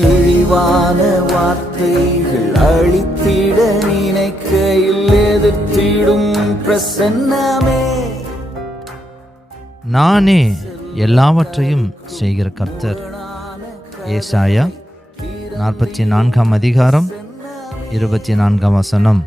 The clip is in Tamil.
இழிவான வார்த்தைகள் அழித்திட நினைக்கையில் எதிர்த்திடும் பிரசன்னமே. நானே எல்லாவற்றையும் செய்கிற கர்த்தர். ஏசாயா நாற்பத்தி நான்காம் அதிகாரம் இருபத்தி நான்காம் வசனம்.